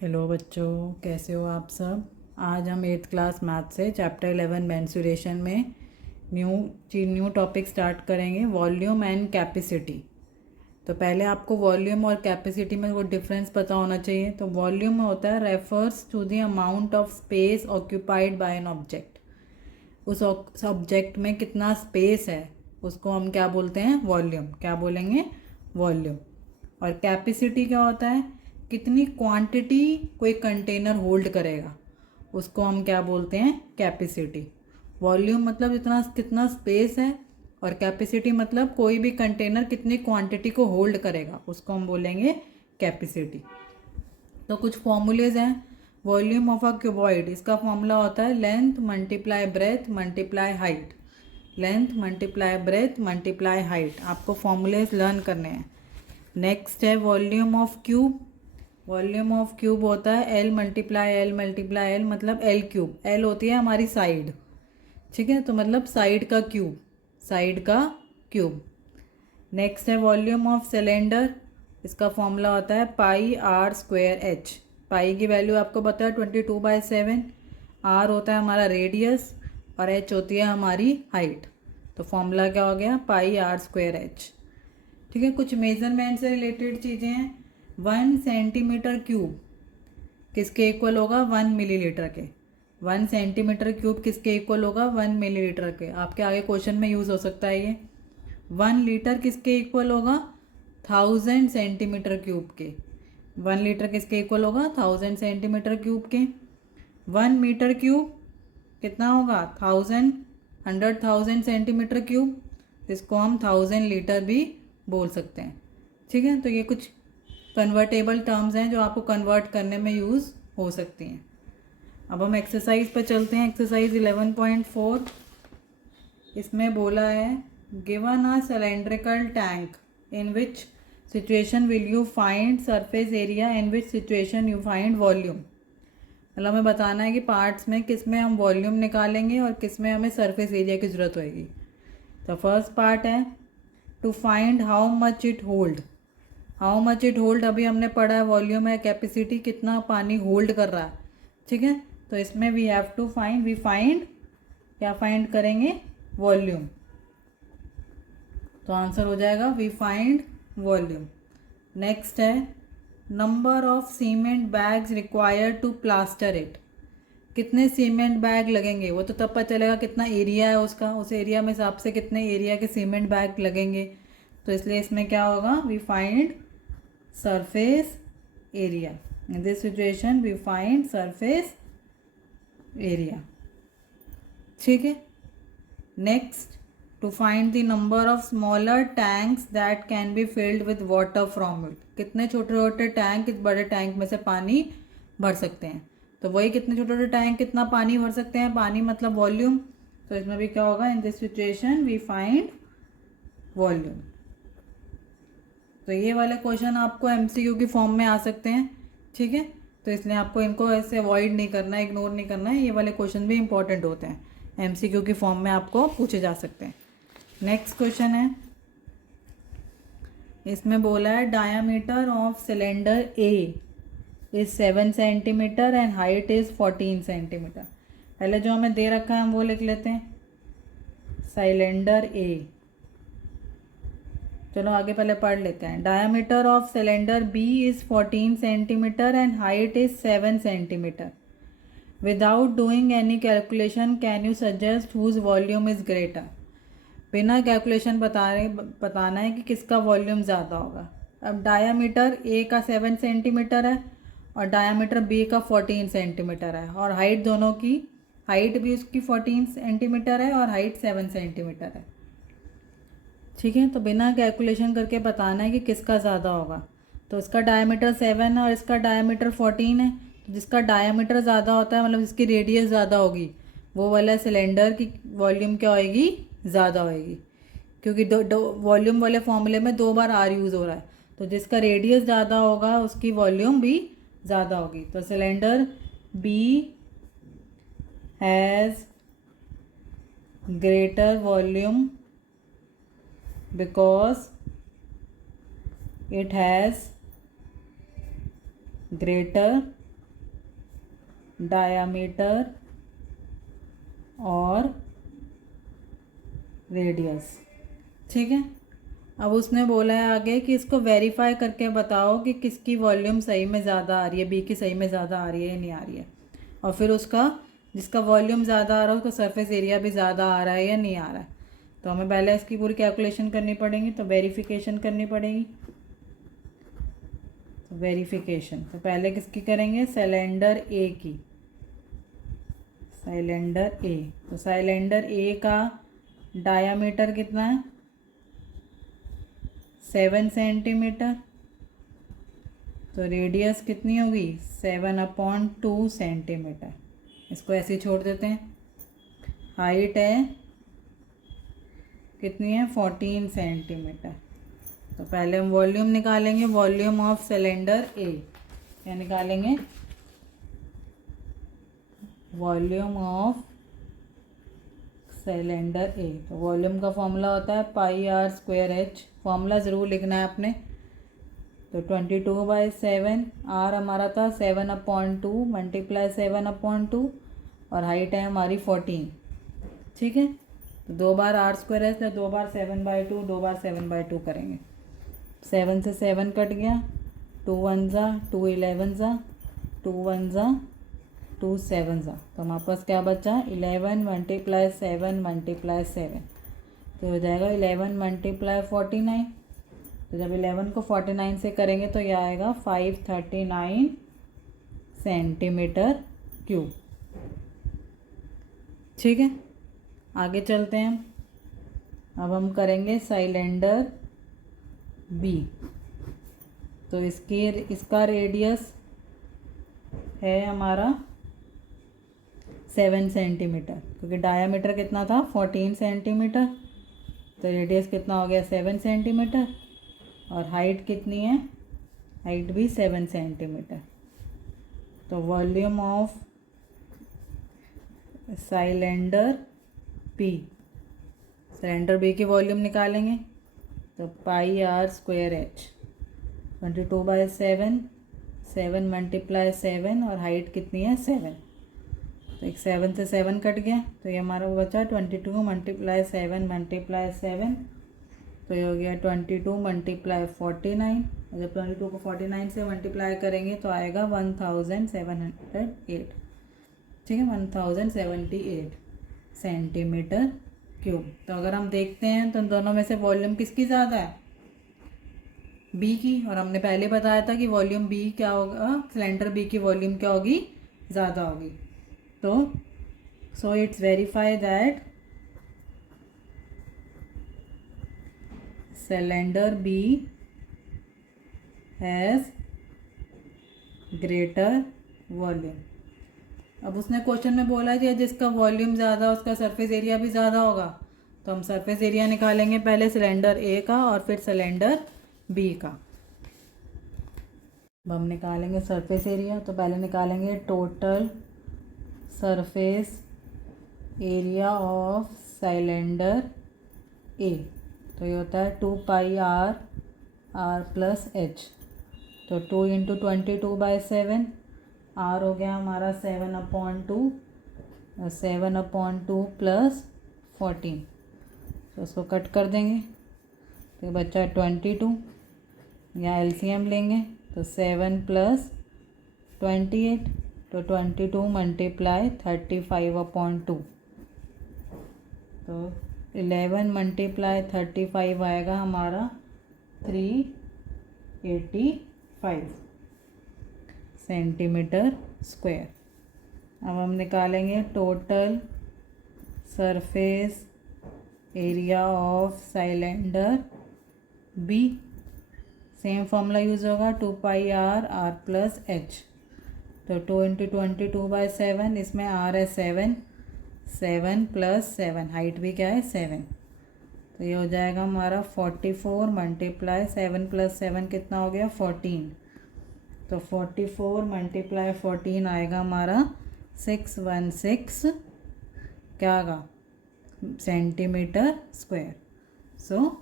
Hello बच्चों, कैसे हो आप सब। आज हम 8th क्लास मैथ से चैप्टर 11 मेंसुरेशन में न्यू टॉपिक स्टार्ट करेंगे, वॉल्यूम एंड कैपेसिटी। तो पहले आपको वॉल्यूम और कैपेसिटी में वो डिफरेंस पता होना चाहिए। तो वॉल्यूम होता है refers to the amount of space occupied by an object. उस ऑब्जेक्ट में कितना स्पेस है उसको हम क्या बोलते हैं, वॉल्यूम। क्या बोलेंगे, वॉल्यूम। और कैपेसिटी क्या होता है, कितनी क्वांटिटी कोई कंटेनर होल्ड करेगा उसको हम क्या बोलते हैं, कैपेसिटी। वॉल्यूम मतलब इतना कितना स्पेस है, और कैपेसिटी मतलब कोई भी कंटेनर कितनी क्वांटिटी को होल्ड करेगा उसको हम बोलेंगे कैपेसिटी। तो कुछ फॉर्मूलेज हैं। वॉल्यूम ऑफ अ क्यूबॉइड, इसका फॉर्मूला होता है length multiply breath multiply height. Length multiply breath multiply height, आपको फॉर्मूलेज लर्न करने हैं। नेक्स्ट है volume of cube. Volume of cube होता है एल मल्टीप्लाई एल मतलब एल क्यूब। एल होती है हमारी साइड, ठीक है, तो मतलब साइड का क्यूब, साइड का क्यूब। नेक्स्ट है वॉल्यूम ऑफ सिलेंडर। इसका फॉर्मूला होता है पाई आर स्क्वायर एच। पाई की वैल्यू आपको पता है 22/7। आर होता है हमारा रेडियस और एच होती है हमारी हाइट। तो फॉर्मूला क्या हो गया, पाई आर स्क्वायर एच। ठीक है, कुछ मेजरमेंट से रिलेटेड चीज़ें हैं। 1 सेंटीमीटर क्यूब किसके इक्वल होगा, 1 मिलीलीटर के। 1 सेंटीमीटर क्यूब किसके इक्वल होगा, 1 मिलीलीटर के। आपके आगे क्वेश्चन में यूज़ हो सकता है ये। 1 लीटर किसके इक्वल होगा, 1000 सेंटीमीटर क्यूब के। 1 लीटर किसके इक्वल होगा, 1000 सेंटीमीटर क्यूब के। 1 मीटर क्यूब कितना होगा, 100,000 सेंटीमीटर क्यूब। इसको हम 1000 लीटर भी बोल सकते हैं। ठीक है, तो ये कुछ कन्वर्टेबल टर्म्स हैं जो आपको कन्वर्ट करने में यूज़ हो सकती हैं। अब हम एक्सरसाइज पर चलते हैं। एक्सरसाइज 11.4, इसमें बोला है given a cylindrical tank in which situation will you find surface area, in which situation you find volume. मतलब हमें बताना है कि पार्ट्स में किस में हम वॉल्यूम निकालेंगे और किस में हमें सरफेस एरिया की ज़रूरत होएगी। तो फर्स्ट पार्ट है to find how much it hold. How much it hold अभी हमने पढ़ा है, वॉल्यूम है, कैपेसिटी कितना पानी होल्ड कर रहा है। ठीक है, तो इसमें we have to find, we find क्या फाइंड करेंगे, वॉल्यूम। तो आंसर हो जाएगा वी फाइंड वॉल्यूम। नेक्स्ट है number of cement bags required to plaster it. कितने सीमेंट बैग लगेंगे, वो तो तब पता चलेगा कितना एरिया है उसका, उस एरिया में हिसाब से कितने एरिया के सीमेंट बैग लगेंगे। तो इसलिए इसमें क्या होगा, we find surface area. In this situation we find surface area. ठीक है, next to find the number of smaller tanks that can be filled with water from it. कितने छोटे छोटे टैंक इस बड़े टैंक में से पानी भर सकते हैं। तो वही कितने छोटे छोटे टैंक कितना पानी भर सकते हैं, पानी मतलब वॉल्यूम। तो इसमें भी क्या होगा, in this situation we find volume. तो ये वाले क्वेश्चन आपको एमसीक्यू की फॉर्म में आ सकते हैं। ठीक है, तो इसलिए आपको इनको ऐसे अवॉइड नहीं करना है, इग्नोर नहीं करना है। ये वाले क्वेश्चन भी इंपॉर्टेंट होते हैं, एमसीक्यू की फॉर्म में आपको पूछे जा सकते हैं। नेक्स्ट क्वेश्चन है, इसमें बोला है diameter of cylinder A is 7 centimetre and height is 14 centimetre. पहले जो हमें दे रखा है हम वो लिख लेते हैं, सिलेंडर ए। चलो आगे पहले पढ़ लेते हैं। Diameter of cylinder B is 14 centimetre and height is 7 centimetre. Without doing any calculation can you suggest whose volume is greater. बिना कैलकुलेशन बताना है कि किसका वॉल्यूम ज़्यादा होगा। अब डायामीटर ए का 7 सेंटीमीटर है और डायामीटर बी का 14 सेंटीमीटर है, और हाइट दोनों की, हाइट भी उसकी 14 सेंटीमीटर है और हाइट 7 सेंटीमीटर है। ठीक है, तो बिना कैलकुलेशन करके बताना है कि किसका ज़्यादा होगा। तो इसका डायामीटर 7 है और इसका डायामीटर 14 है। तो जिसका डायामीटर ज़्यादा होता है मतलब जिसकी रेडियस ज़्यादा होगी, वो वाला सिलेंडर की वॉल्यूम क्या होएगी, ज़्यादा होएगी। क्योंकि दो वॉल्यूम वाले फॉर्मूले में 2 बार आर यूज़ हो रहा है, तो जिसका रेडियस ज़्यादा होगा उसकी वॉल्यूम भी ज़्यादा होगी। तो cylinder B has greater volume because it has greater diameter और रेडियस। ठीक है, अब उसने बोला है आगे कि इसको वेरीफाई करके बताओ कि किसकी वॉल्यूम सही में ज़्यादा आ रही है, बी की सही में ज़्यादा आ रही है या नहीं आ रही है, और फिर उसका जिसका वॉल्यूम ज़्यादा आ रहा है उसका सरफेस एरिया भी ज़्यादा आ रहा है या नहीं आ रहा है। तो हमें पहले इसकी पूरी कैलकुलेशन करनी पड़ेगी, तो वेरिफिकेशन करनी पड़ेगी। तो वेरिफिकेशन तो पहले किसकी करेंगे, सिलेंडर ए की, सिलेंडर ए। तो सिलेंडर ए का डायामीटर कितना है, 7 सेंटीमीटर। तो रेडियस कितनी होगी, 7/2 सेंटीमीटर। इसको ऐसे ही छोड़ देते हैं। हाइट है कितनी है, 14 सेंटीमीटर। तो पहले हम वॉल्यूम निकालेंगे, वॉल्यूम ऑफ सिलेंडर ए। क्या निकालेंगे, वॉल्यूम ऑफ सिलेंडर ए। तो वॉल्यूम का फॉर्मूला होता है πr²h। फॉर्मूला ज़रूर लिखना है आपने। तो 22/7, आर हमारा था 7/2 मल्टीप्लाई 7/2 और हाइट है हमारी 14। ठीक है, तो 2 बार r²h है, 2 बार 7/2, 2 बार 7/2 करेंगे। 7 से 7 कट गया, 2 1 ज़ा 2 11 ज़ा 2 1 ज़ा 2 7 ज़ा। तो हमारे पास क्या बचा, 11 मल्टीप्लाई 7 मल्टीप्लाई 7। तो हो जाएगा 11 मल्टीप्लाई 49। तो जब 11 को 49 से करेंगे तो यह आएगा 539 सेंटीमीटर क्यूब। ठीक है, आगे चलते हैं। अब हम करेंगे सिलेंडर बी। तो इसका रेडियस है हमारा 7 सेंटीमीटर, क्योंकि डायामीटर कितना था, 14 सेंटीमीटर। तो रेडियस कितना हो गया, 7 सेंटीमीटर। और हाइट कितनी है, हाइट भी 7 सेंटीमीटर। तो volume of cylinder B, cylinder B की वॉल्यूम निकालेंगे। तो πr²h, 22/7, 7 मल्टीप्लाई 7 और हाइट कितनी है, 7। तो एक 7 से 7 कट गया, तो ये हमारा बचा 22 मल्टीप्लाई 7 मल्टीप्लाई 7। तो ये हो गया 22 मल्टीप्लाई 49। और जब 22 को 49 से मल्टीप्लाई करेंगे तो आएगा 1708। ठीक है, 1078 सेंटीमीटर क्यूब। तो अगर हम देखते हैं तो इन दोनों में से वॉल्यूम किसकी ज़्यादा है, बी की। और हमने पहले बताया था कि वॉल्यूम बी क्या होगा, सिलेंडर बी की वॉल्यूम क्या होगी, ज़्यादा होगी। तो so it's verify that cylinder B has greater volume. अब उसने क्वेश्चन में बोला कि जिसका वॉल्यूम ज़्यादा उसका सरफेस एरिया भी ज़्यादा होगा। तो हम सरफेस एरिया निकालेंगे पहले सिलेंडर ए का और फिर सिलेंडर बी का। अब हम निकालेंगे सरफेस एरिया। तो पहले निकालेंगे total surface area of cylinder A. तो ये होता है 2πr r+h। तो 2 × 22/7, आर हो गया हमारा 7/2, 7/2 + 14। तो उसको कट कर देंगे, तो बच्चा 22। यहाँ एलसीएम लेंगे तो 7 + 28। तो 22 मल्टीप्लाई 35/2। तो 11 मल्टीप्लाई 35 आएगा हमारा 385 सेंटीमीटर स्क्वायर। अब हम निकालेंगे total surface area of cylinder B. Same formula use होगा, 2πr r+h। तो 2 × 22/7, इसमें r है 7, 7 + 7, हाइट भी क्या है 7। तो ये हो जाएगा हमारा 44 मल्टीप्लाई 7 + 7 कितना हो गया, 14। तो 44 मल्टीप्लाई 14 आएगा हमारा 616 क्या आएगा, centimetre square. So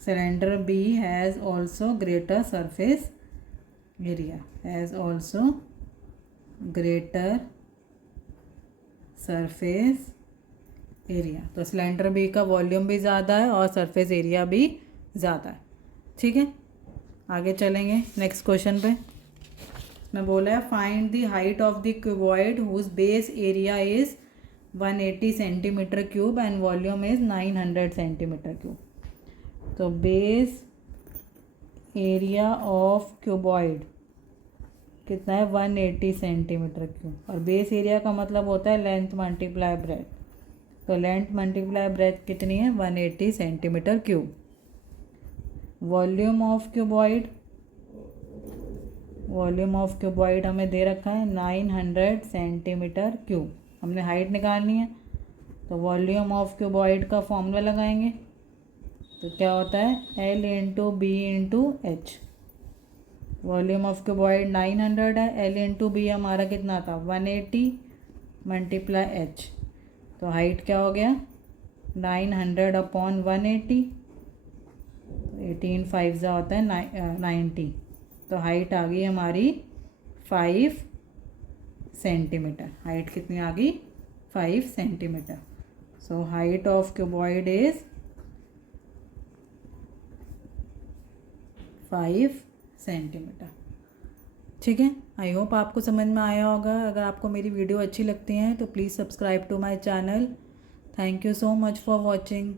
cylinder B has also greater surface area, has also greater surface area. तो सिलेंडर बी का वॉल्यूम भी ज़्यादा है और सरफेस एरिया भी ज़्यादा है। ठीक है, आगे चलेंगे नेक्स्ट क्वेश्चन पे। इसमें बोला है find the height of the cuboid whose base area is 180 centimetre cube and volume is 900 centimetre cube. तो बेस एरिया ऑफ क्यूबॉइड कितना है 180 सेंटीमीटर क्यूब, और बेस एरिया का मतलब होता है लेंथ मल्टीप्लाई ब्रेथ। तो लेंथ मल्टीप्लाई ब्रेथ कितनी है 180 centimetre cube. Volume of cuboid, volume of cuboid हमें दे रखा है 900 सेंटीमीटर क्यूब। हमने हाइट निकालनी है तो वॉल्यूम ऑफ क्यूबॉइड का फॉर्मूला लगाएंगे। तो क्या होता है L into B into H. Volume of cuboid 900 है, L इंटू बी हमारा कितना था 180 मल्टीप्लाई एच। तो हाइट क्या हो गया 900 अपॉन 180, 18 5 जा होता है 90। तो हाइट आ गई हमारी 5 सेंटीमीटर। हाइट कितनी आ गई 5 centimetre. So height of cuboid is 5 centimetre. ठीक है, आई होप आपको समझ में आया होगा। अगर आपको मेरी वीडियो अच्छी लगती हैं तो please subscribe to my channel. Thank you so much for watching.